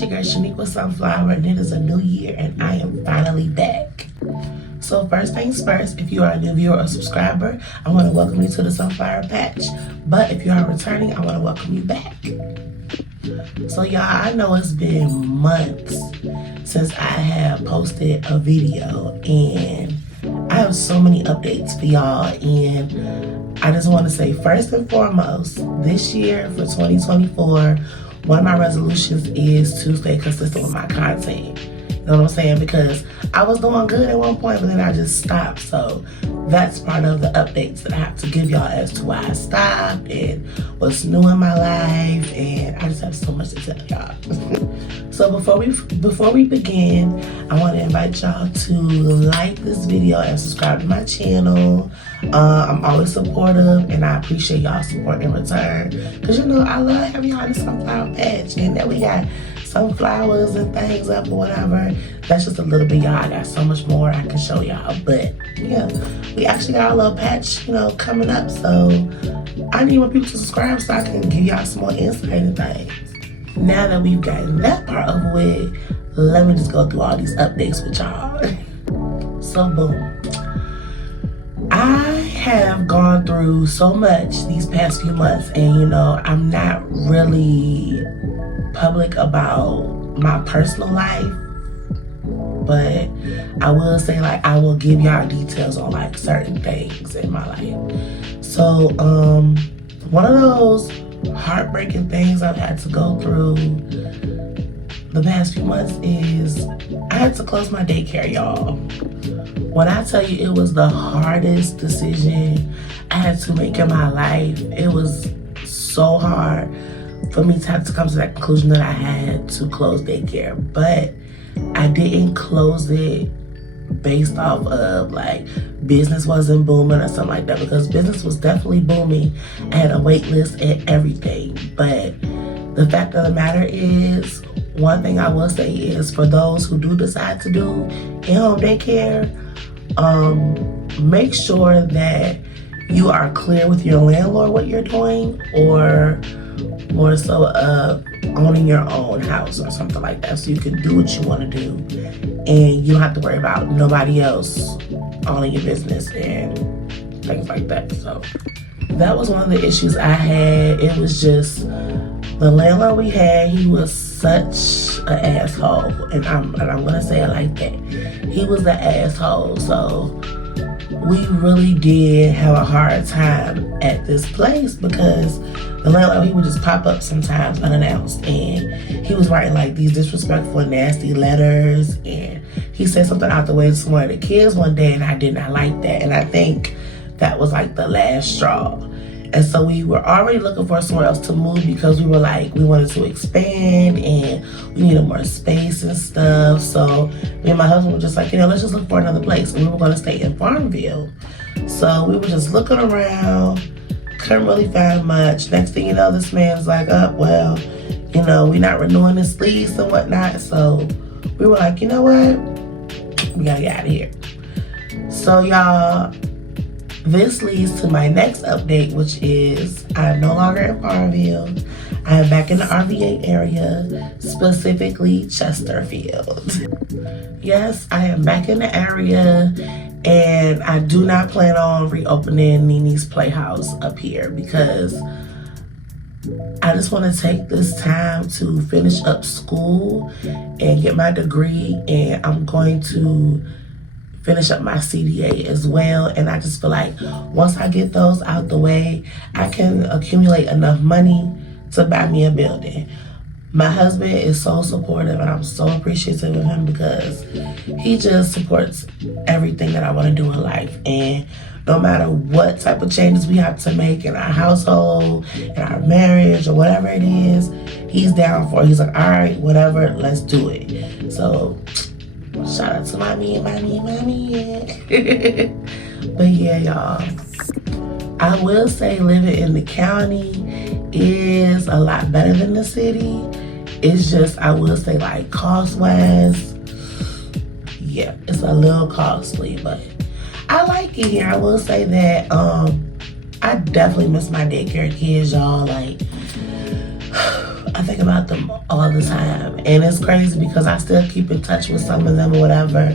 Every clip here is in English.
it's your girl Shaniqua Sunflower, and it is a new year, and I am finally back. So first things first, if you are a new viewer or subscriber, I want to welcome you to the Sunflower Patch. But if you are returning, I want to welcome you back. So y'all, I know it's been months since I have posted a video, and I have so many updates for y'all, and I just want to say first and foremost, this year for 2024, one of my resolutions is to stay consistent with my content. You know what I'm saying? Because I was doing good at one point, but then I just stopped. So that's part of the updates that I have to give y'all as to why I stopped and what's new in my life. And I just have so much to tell y'all. So before we begin, I want to invite y'all to like this video and subscribe to my channel. I'm always supportive, and I appreciate y'all support in return. Because, you know, I love having y'all in the Sunflower Patch. And then we got sunflowers and things up or whatever. That's just a little bit, y'all. I got so much more I can show y'all. But, yeah, we actually got a little patch, you know, coming up. So I need more people to subscribe so I can give y'all some more insight and things. Now that we've gotten that part over with, let me just go through all these updates with y'all. So, boom. I have gone through so much these past few months, and you know, I'm not really public about my personal life, but I will say, like, I will give y'all details on like certain things in my life. So, one of those heartbreaking things I've had to go through the past few months is I had to close my daycare, y'all. When I tell you it was the hardest decision I had to make in my life, it was so hard for me to have to come to that conclusion that I had to close daycare. But I didn't close it based off of like business wasn't booming or something like that, because business was definitely booming. I had a wait list and everything. But the fact of the matter is, one thing I will say is, for those who do decide to do in-home daycare, make sure that you are clear with your landlord what you're doing, or more so owning your own house or something like that, so you can do what you want to do and you don't have to worry about nobody else owning your business and things like that. So that was one of the issues I had. It was just the landlord we had, he was such an asshole, and I'm gonna say it like that. He was the asshole. So we really did have a hard time at this place, because the landlord, he would just pop up sometimes unannounced, and he was writing like these disrespectful, nasty letters, and he said something out the way to one of the kids one day, and I did not like that, and I think that was like the last straw. And so we were already looking for somewhere else to move, because we were like, we wanted to expand and we needed more space and stuff. So me and my husband were just like, you know, let's just look for another place. And we were going to stay in Farmville. So we were just looking around, couldn't really find much. Next thing you know, this man's like, oh, well, you know, we're not renewing this lease and whatnot. So we were like, you know what? We gotta get out of here. So y'all, this leads to my next update, which is I'm no longer in Farmville. I am back in the RVA area, specifically Chesterfield. Yes, I am back in the area, and I do not plan on reopening Nini's Playhouse up here, because I just want to take this time to finish up school and get my degree, and I'm going to finish up my CDA as well. And I just feel like once I get those out the way, I can accumulate enough money to buy me a building. My husband is so supportive, and I'm so appreciative of him, because he just supports everything that I want to do in life. And no matter what type of changes we have to make in our household, in our marriage, or whatever it is, he's down for it. He's like, all right, whatever, let's do it. So shout out to mommy. But yeah, y'all, I will say living in the county is a lot better than the city. It's just, I will say, like, cost-wise, yeah, it's a little costly, but I like it here. I will say that I definitely miss my daycare kids, y'all. Like, I think about them all the time. And it's crazy because I still keep in touch with some of them or whatever.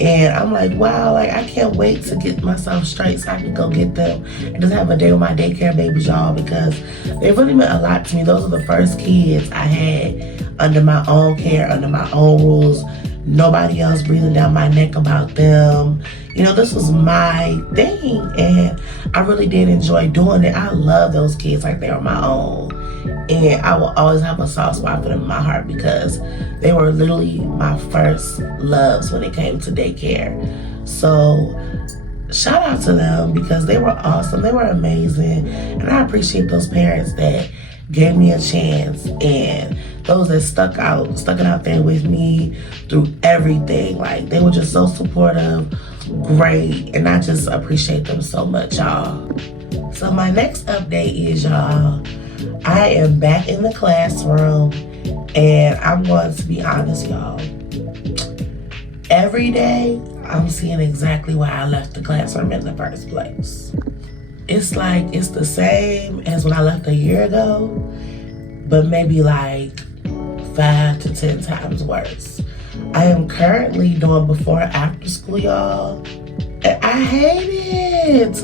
And I'm like, wow, like I can't wait to get myself straight so I can go get them and just have a day with my daycare babies, y'all, because they really meant a lot to me. Those are the first kids I had under my own care, under my own rules. Nobody else breathing down my neck about them. You know, this was my thing, and I really did enjoy doing it. I love those kids like they were my own. And I will always have a soft spot for them in my heart because they were literally my first loves when it came to daycare. So shout out to them because they were awesome. They were amazing. And I appreciate those parents that gave me a chance and those that stuck it out there with me through everything. Like, they were just so supportive, great, and I just appreciate them so much, y'all. So my next update is, y'all, I am back in the classroom, and I'm going to be honest, y'all. Every day, I'm seeing exactly why I left the classroom in the first place. It's like it's the same as when I left a year ago, but maybe like 5 to 10 times worse. I am currently doing before and after school, y'all, and I hate it.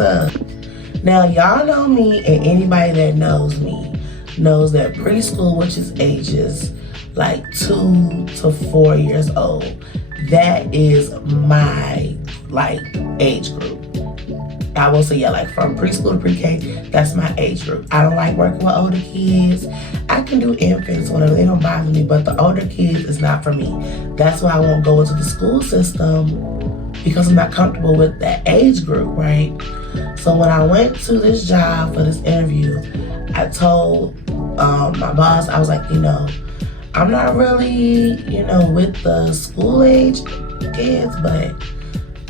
Now, y'all know me, and anybody that knows me knows that preschool, which is ages like 2 to 4 years old, that is my like age group. I will say, yeah, like from preschool to pre-K, that's my age group. I don't like working with older kids. I can do infants, whatever, they don't bother me, but the older kids is not for me. That's why I won't go into the school system, because I'm not comfortable with that age group, right? So when I went to this job for this interview, I told my boss, I was like, you know, I'm not really, you know, with the school age kids, but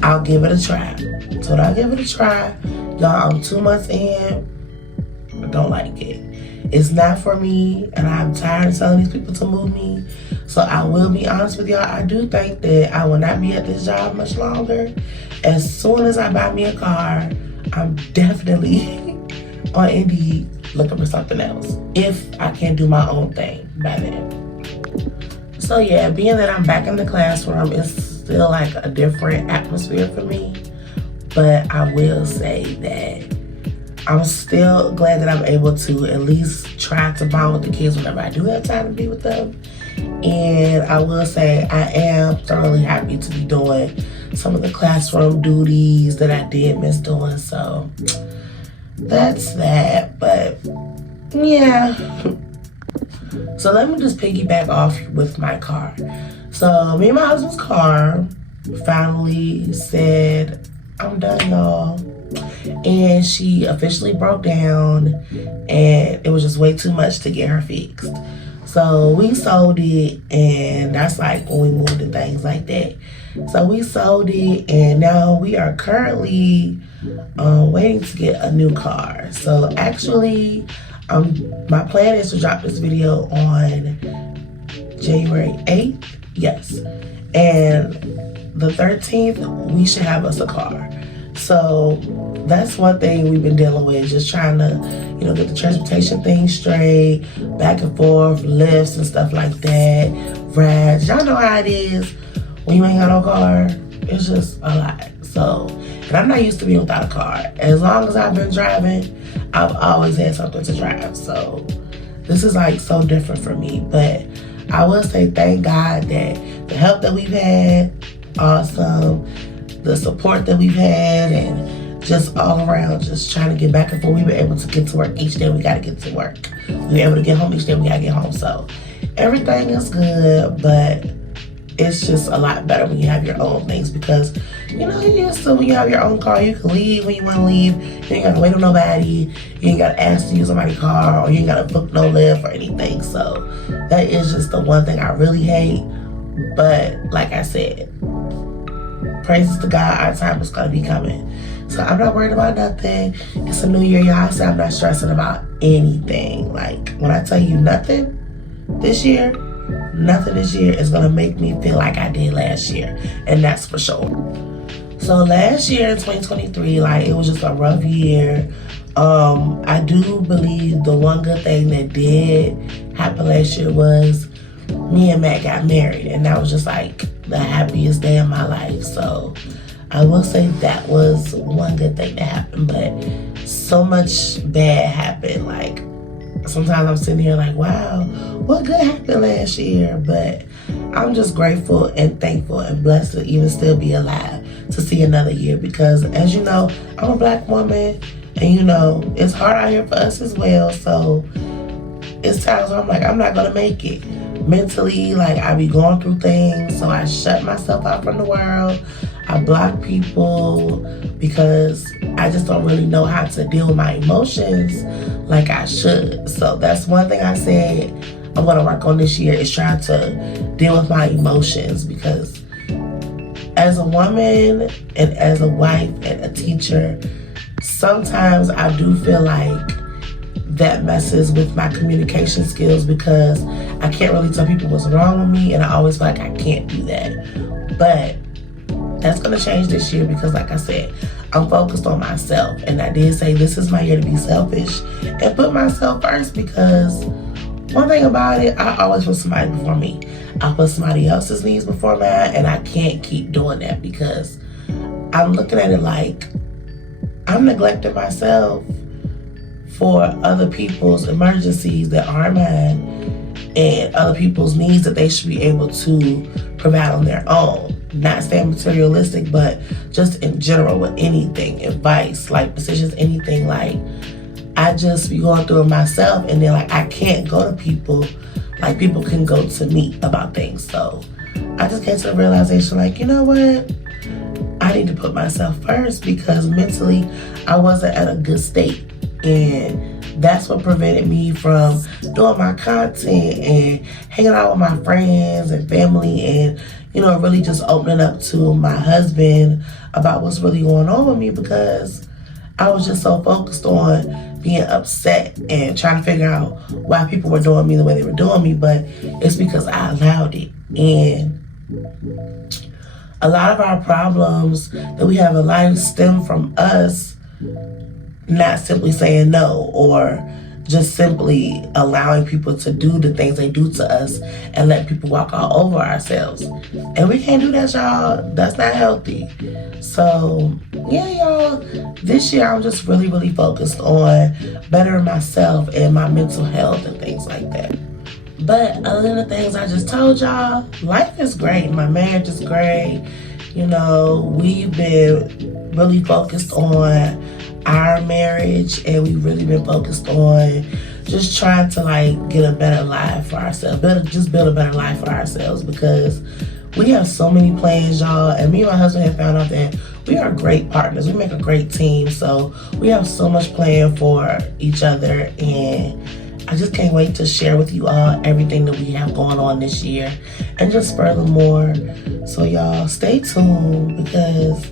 I'll give it a try. So I'll give it a try. Y'all, I'm 2 months in. I don't like it. It's not for me, and I'm tired of telling these people to move me. So I will be honest with y'all. I do think that I will not be at this job much longer. As soon as I buy me a car, I'm definitely on Indeed looking for something else, if I can do my own thing by then. So yeah, being that I'm back in the classroom, it's still like a different atmosphere for me. But I will say that I'm still glad that I'm able to at least try to bond with the kids whenever I do have time to be with them. And I will say I am thoroughly happy to be doing some of the classroom duties that I did miss doing. So that's that. But yeah. So let me just piggyback off with my car. So me and my husband's car finally said, I'm done, y'all. And she officially broke down, and it was just way too much to get her fixed. So we sold it, and that's like when we moved and things like that. So we sold it, and now we are currently waiting to get a new car. So actually, my plan is to drop this video on January 8th. Yes. And the 13th, we should have us a car. So that's one thing we've been dealing with, just trying to, you know, get the transportation thing straight, back and forth, lifts and stuff like that, rides. Y'all know how it is when you ain't got no car. It's just a lot. So, and I'm not used to being without a car. As long as I've been driving, I've always had something to drive. So this is like so different for me. But I will say thank God that the help that we've had, awesome. The support that we've had, and just all around, just trying to get back and forth. We were able to get to work each day we got to get to work. We were able to get home each day we got to get home. So everything is good, but it's just a lot better when you have your own things, because, you know, you used to, when you have your own car, you can leave when you want to leave. You ain't got to wait on nobody. You ain't got to ask to use somebody's car, or you ain't got to book no lift or anything. So that is just the one thing I really hate. But like I said, praises to God, our time is going to be coming. So I'm not worried about nothing. It's a new year, y'all. I say I'm not stressing about anything. Like, when I tell you nothing this year is going to make me feel like I did last year. And that's for sure. So last year in 2023, like, it was just a rough year. I do believe the one good thing that did happened last year was me and Matt got married, and that was just like the happiest day of my life. So I will say that was one good thing that happened, but so much bad happened. Like, sometimes I'm sitting here like, wow, what good happened last year? But I'm just grateful and thankful and blessed to even still be alive to see another year, because as you know, I'm a Black woman, and you know, it's hard out here for us as well. So it's times where I'm like, I'm not gonna make it. Mentally, like, I be going through things, so I shut myself out from the world. I block people because I just don't really know how to deal with my emotions like I should. So that's one thing I said I'm gonna work on this year, is trying to deal with my emotions, because as a woman and as a wife and a teacher, sometimes I do feel like that messes with my communication skills, because I can't really tell people what's wrong with me, and I always feel like I can't do that. But that's gonna change this year, because like I said, I'm focused on myself, and I did say this is my year to be selfish and put myself first, because one thing about it, I always put somebody before me. I put somebody else's needs before mine, and I can't keep doing that, because I'm looking at it like I'm neglecting myself for other people's emergencies that aren't mine, and other people's needs that they should be able to provide on their own. Not saying materialistic, but just in general with anything, advice, life decisions, anything. Like, I just be going through it myself, and then like I can't go to people like people can go to me about things. So I just came to the realization, like, you know what? I need to put myself first, because mentally I wasn't at a good state. And that's what prevented me from doing my content and hanging out with my friends and family, and, you know, really just opening up to my husband about what's really going on with me, because I was just so focused on being upset and trying to figure out why people were doing me the way they were doing me. But it's because I allowed it. And a lot of our problems that we have in life stem from us not simply saying no, or just simply allowing people to do the things they do to us and let people walk all over ourselves. And we can't do that, y'all. That's not healthy. So yeah, y'all, this year I'm just really, really focused on bettering myself and my mental health and things like that. But other than the things I just told y'all, life is great. My marriage is great. You know, we've been really focused on our marriage, and we've really been focused on just trying to like get a better life for ourselves, build a better life for ourselves, because we have so many plans, y'all. And me and my husband have found out that we are great partners. We make a great team, so we have so much planned for each other, and I just can't wait to share with you all everything that we have going on this year, and just furthermore. So y'all stay tuned, because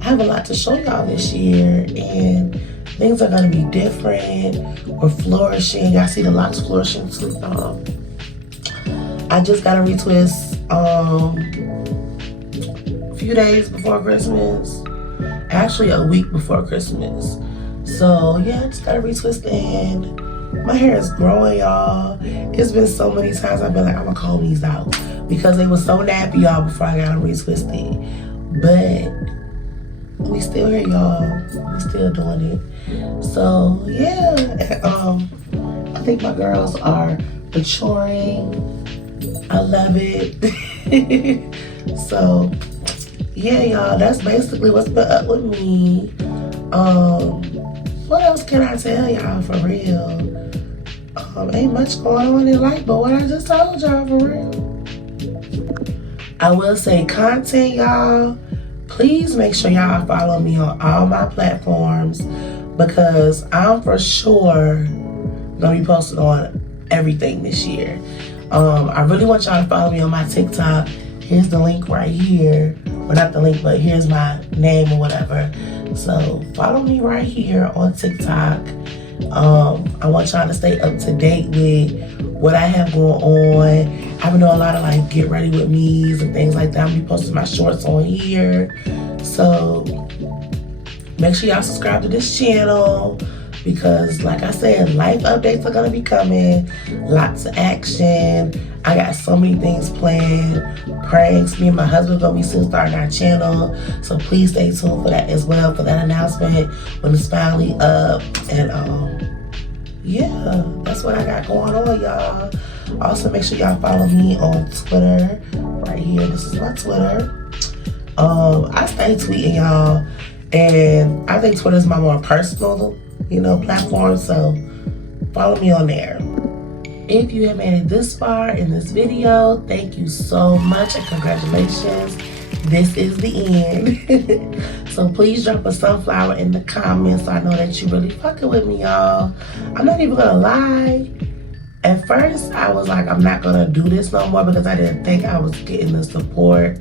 I have a lot to show y'all this year, and things are gonna be different. We're flourishing. Y'all see the locks flourishing too. I just got a retwist a few days before Christmas, actually a week before Christmas. So yeah, I just got a retwist, and my hair is growing, y'all. It's been so many times I've been like, I'm gonna comb these out, because they were so nappy, y'all, before I got them retwisted. But we still here, y'all. We still doing it. So yeah, I think my girls are maturing. I love it. So yeah, y'all, that's basically what's been up with me. What else can I tell y'all, for real? Ain't much going on in life but what I just told y'all, for real. I will say content, y'all. Please make sure y'all follow me on all my platforms, because I'm for sure gonna be posting on everything this year. I really want y'all to follow me on my TikTok. Here's the link right here. Well, not the link, but here's my name or whatever. So follow me right here on TikTok. I want y'all to stay up to date with what I have going on. I've been doing a lot of like get ready with me's and things like that. I'm gonna be posting my shorts on here. So make sure y'all subscribe to this channel. because, like I said, life updates are going to be coming. Lots of action. I got so many things planned. Pranks. Me and my husband going to be soon starting our channel. So please stay tuned for that as well, for that announcement when it's finally up. And yeah, that's what I got going on, y'all. Also, make sure y'all follow me on Twitter. Right here, this is my Twitter. I stay tweeting, y'all. And I think Twitter is my more personal, platform. So follow me on there. If you have made it this far in this video, thank you so much and congratulations. This is the end. So please drop a sunflower in the comments so I know that you really fucking with me, y'all. I'm not even gonna lie. At first, I was like, I'm not gonna do this no more because I didn't think I was getting the support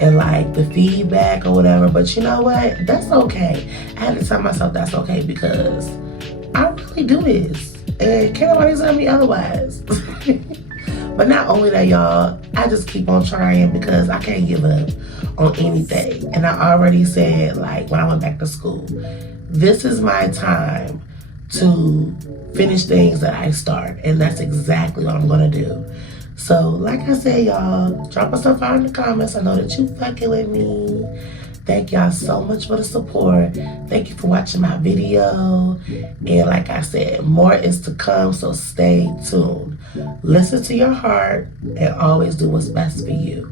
and like the feedback or whatever. But you know what? That's okay. I had to tell myself that's okay because I really do this. And can't nobody tell me otherwise. But not only that, y'all, I just keep on trying because I can't give up on anything. And I already said, like, when I went back to school, this is my time to finish things that I start. And that's exactly what I'm going to do. So, like I said, y'all, drop us a fire in the comments. I know that you fucking with me. Thank y'all so much for the support. Thank you for watching my video. And like I said, more is to come, so stay tuned. Listen to your heart and always do what's best for you.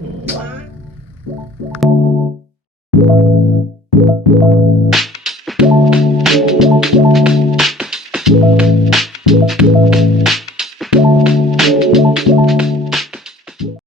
Mwah.